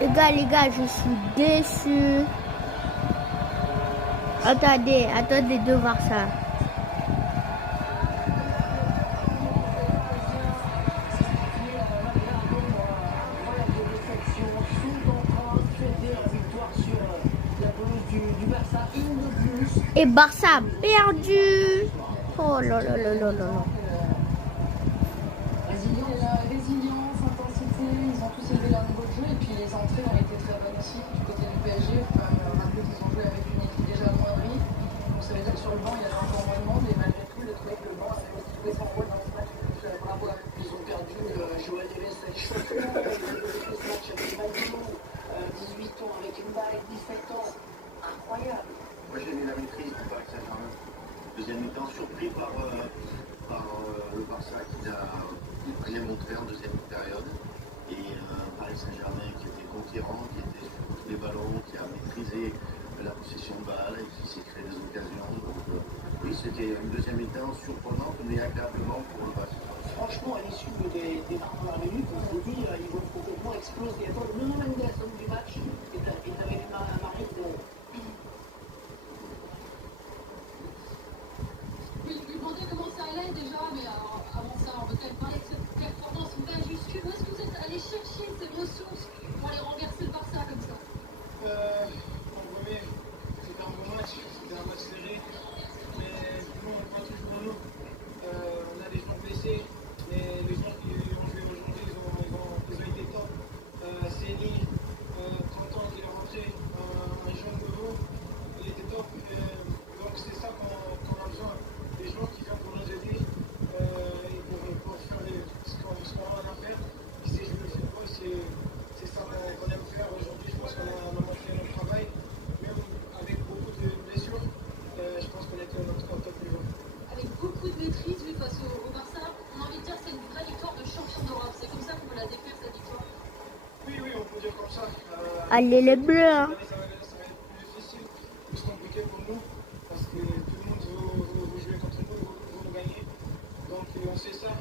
Les gars, je suis déçu. Attendez de voir ça. Et Barça a perdu. Oh là là là là là là. Résilience, intensité, ils ont tous élevé leur niveau de jeu et puis les entrées ont été très bonnes aussi du côté du PSG. Il faut quand même rappeler qu'ils ont joué avec une équipe déjà amoindrie. Donc ça veut dire que sur le banc il y avait encore moins de monde et malgré tout j'ai trouvé que le banc a joué son rôle dans ce match. Bravo. Ils ont perdu Joël Neves avec Chopin, ils ont joué ce match avec Magnum, 18 ans avec Mbaye, 17 ans. Incroyable. Moi j'ai mis la maîtrise du Paris Saint-Germain. Deuxième mi-temps surpris par le Barça qui n'a rien montré en deuxième période. Et Paris Saint-Germain qui était conquérant, qui était sur tous les ballons, qui a maîtrisé la possession de balle et qui s'est créé des occasions. Donc oui, c'était une deuxième mi-temps surprenante mais agréablement pour le Barça. Franchement, à l'issue des 20 premières minutes, on s'est dit ils vont complètement exploser. Attends, le moment même de la somme du match, et t'avais Marie de... Oui, je lui demandais comment ça allait déjà, mais avant ça, on veut quand même parler de cette performance majuscule. Où est-ce que vous êtes allé chercher ces ressources pour aller renverser le Barça comme ça? En premier, c'était un bon match, c'était un match serré, mais nous on prend toujours nous. On a des gens blessés, mais les gens qui ont joué aujourd'hui, ils ont été top. Céline, 30 ans qui est rentré, un jeune nouveau, il était top. Donc c'est ça qu'on a besoin, des gens qui viennent pour nous aider et pour faire ce qu'on a à faire. C'est jouer le football, c'est ça qu'on aime faire aujourd'hui. Je pense qu'on a montré notre travail, même avec beaucoup de blessures. Je pense qu'on était à notre top niveau. Avec beaucoup de maîtrise, oui, face au Barça, on a envie de dire que c'est une vraie victoire de champion d'Europe. C'est comme ça qu'on peut la décrire, cette victoire? Oui, on peut dire comme ça. Allez les bleus. Hein. Ça va être plus difficile, plus compliqué pour nous, parce que tout le monde veut jouer contre nous, veut nous gagner. Donc on sait ça.